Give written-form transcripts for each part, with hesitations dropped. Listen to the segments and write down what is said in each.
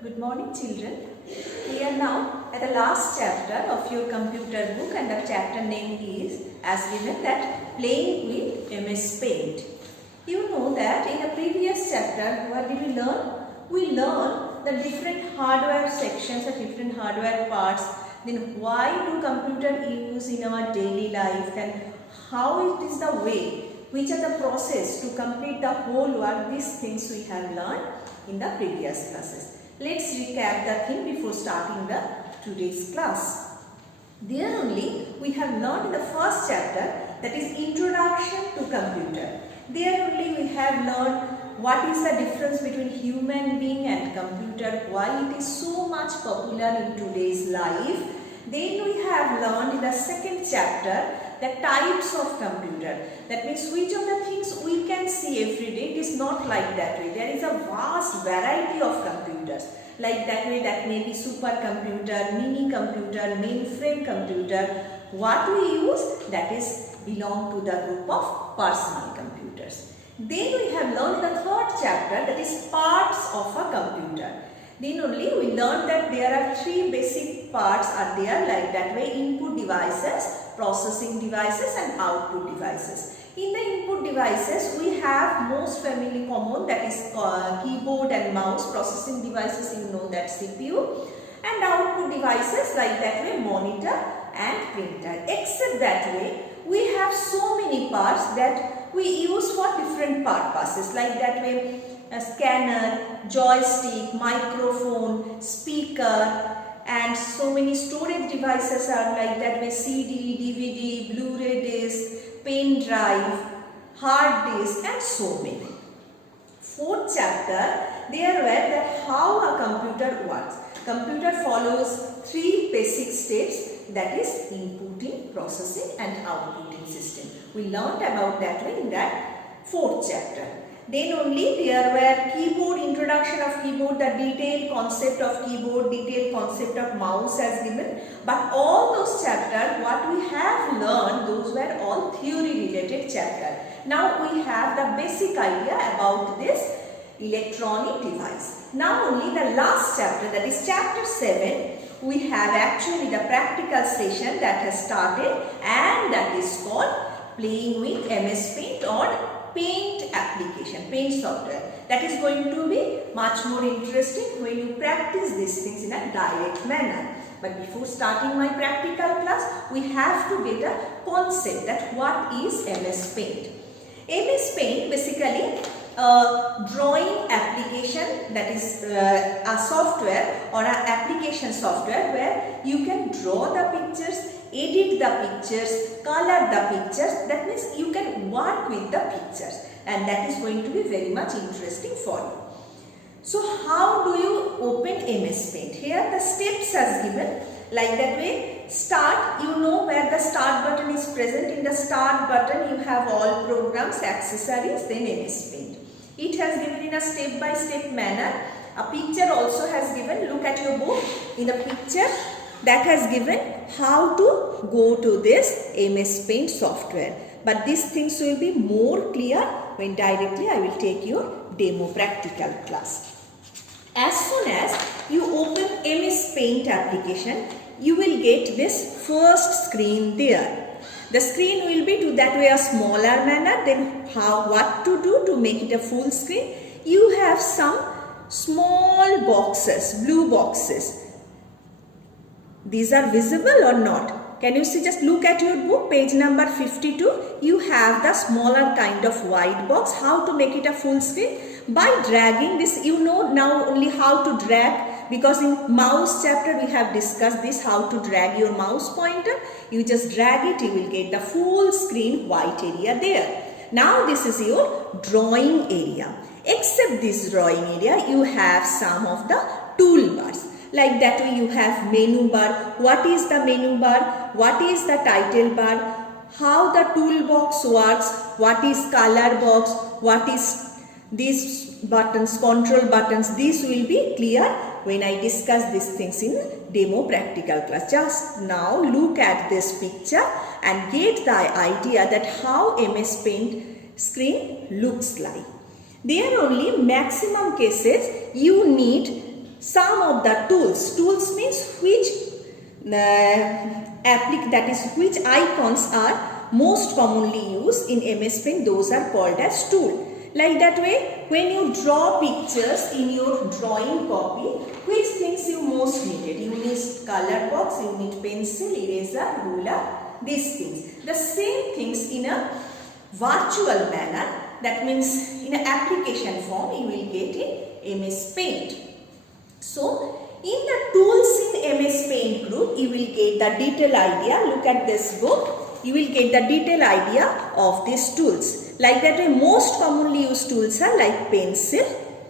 Good morning, children. We are now at the last chapter of your computer book, and the chapter name is as given that Playing with MS Paint. You know that in the previous chapter, what did we learn? We learned the different hardware sections, the different hardware parts. Then why do computer use in our daily life, and how it is the way, which are the process to complete the whole work. These things we have learned in the previous classes. Let's recap the thing before starting the today's class. There only we have learned in the first chapter, that is Introduction to Computer. There only we have learned what is the difference between human being and computer, why it is so much popular in today's life. Then we have learned in the second chapter the types of computer. That means which of the things we can see every day. It is not like that way. There is a vast variety of computers. Like that way, that may be supercomputer, mini computer, mainframe computer. What we use, that is belong to the group of personal computers. Then we have learned the third chapter, that is parts of a computer. Then only we learned that there are three basic parts are there, like that way: input devices, processing devices and output devices. In the input devices, we have most family common, that is keyboard and mouse. Processing devices, you know, that CPU. And output devices, like that way, monitor and printer. Except that way, we have so many parts that we use for different purposes, like that way, a scanner, joystick, microphone, speaker, and so many storage devices are like that way: CD, DVD, Blu-ray disc, pen drive, hard disk, and so many. Fourth chapter, there were that how a computer works. Computer follows three basic steps, that is inputting, processing and outputting system. We learned about that one in that fourth chapter. Then only there were keyboard, introduction of keyboard, the detailed concept of keyboard, detailed concept of mouse as given. But all those chapters, what we have learned, those were all theory related chapters. Now we have the basic idea about this electronic device. Now only the last chapter, that is chapter 7, we have actually the practical session that has started, and that is called Playing with MS Paint or Paint application, Paint software. That is going to be much more interesting when you practice these things in a direct manner. But before starting my practical class, we have to get a concept that what is MS Paint. MS Paint basically a drawing application, that is a software or an application software where you can draw the pictures, edit the pictures, color the pictures. That means you can work with the pictures, and that is going to be very much interesting for you. So how do you open MS Paint? Here the steps are given like that way. Start, you know where the start button is present. In the start button you have all programs, accessories, then MS Paint. It has given in a step-by-step manner. A picture also has given. Look at your book. In the picture that has given how to go to this MS Paint software. But these things will be more clear when directly I will take your demo practical class. As soon as you open MS Paint application, you will get this first screen there. The screen will be to that way a smaller manner. Then what to do to make it a full screen? You have some small boxes, blue boxes. These are visible or not? Can you see? Just look at your book, page number 52. You have the smaller kind of white box. How to make it a full screen? By dragging this, you know now only how to drag, because in mouse chapter we have discussed this, how to drag your mouse pointer. You just drag it, you will get the full screen white area there. Now this is your drawing area. Except this drawing area, you have some of the toolbars. Like that way you have menu bar. What is the menu bar? What is the title bar? How the toolbox works? What is color box? What is these buttons, control buttons? These will be clear when I discuss these things in demo practical class. Just now look at this picture and get the idea that how MS Paint screen looks like. There only maximum cases you need some of the tools. Tools means which which icons are most commonly used in MS Paint. Those are called as tool. Like that way, when you draw pictures in your drawing copy, which things you most needed? You need color box, you need pencil, eraser, ruler, these things. The same things in a virtual manner, that means in an application form, you will get in MS Paint. So, in the tools in MS Paint group, you will get the detailed idea. Look at this book. You will get the detailed idea of these tools. Like that way, most commonly used tools are like pencil,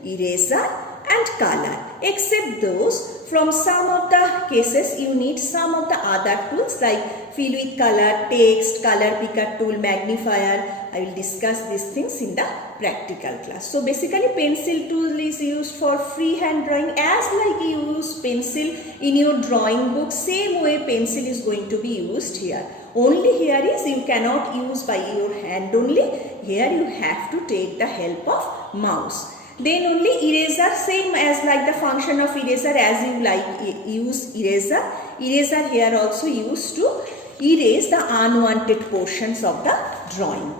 eraser and color. Except those, from some of the cases you need some of the other tools like fill with color, text, color picker tool, magnifier. I will discuss these things in the practical class. So basically pencil tool is used for freehand drawing, as like you use pencil in your drawing book, same way pencil is going to be used here. Only here is you cannot use by your hand only. Here you have to take the help of mouse. Then only eraser, same as like the function of eraser, as you like use eraser. Eraser here also used to erase the unwanted portions of the drawing.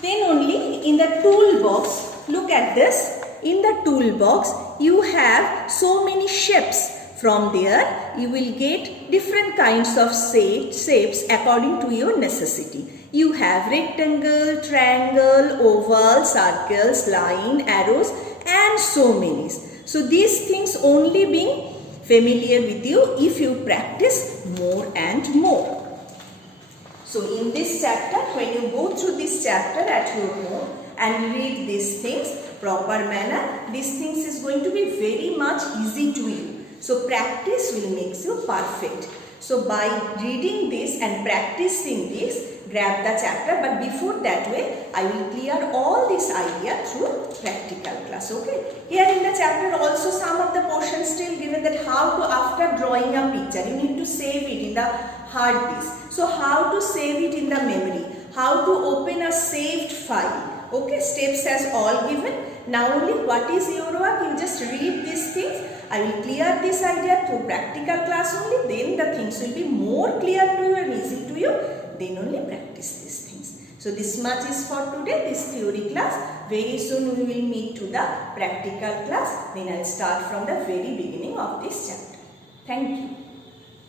Then only in the toolbox, look at this. In the toolbox you have so many shapes. From there you will get different kinds of shapes according to your necessity. You have rectangle, triangle, oval, circles, line, arrows and so many. So these things only being familiar with you if you practice more and more. So in this chapter, when you go through this chapter at your home and read these things proper manner, these things is going to be very much easy to you. So practice will make you perfect. So by reading this and practicing this, grab the chapter, but before that way, I will clear all this idea through practical class, okay? Here in the chapter also some of the portions still given that how to, after drawing a picture, you need to save it in the hard disk. So how to save it in the memory, how to open a saved file, okay? Steps as all given. Now only what is your work, you just read these things. I will clear this idea through practical class only, then the things will be more clear to you and easy to you, then only practice these things. So this much is for today, this theory class. Very soon we will meet to the practical class, then I will start from the very beginning of this chapter. Thank you.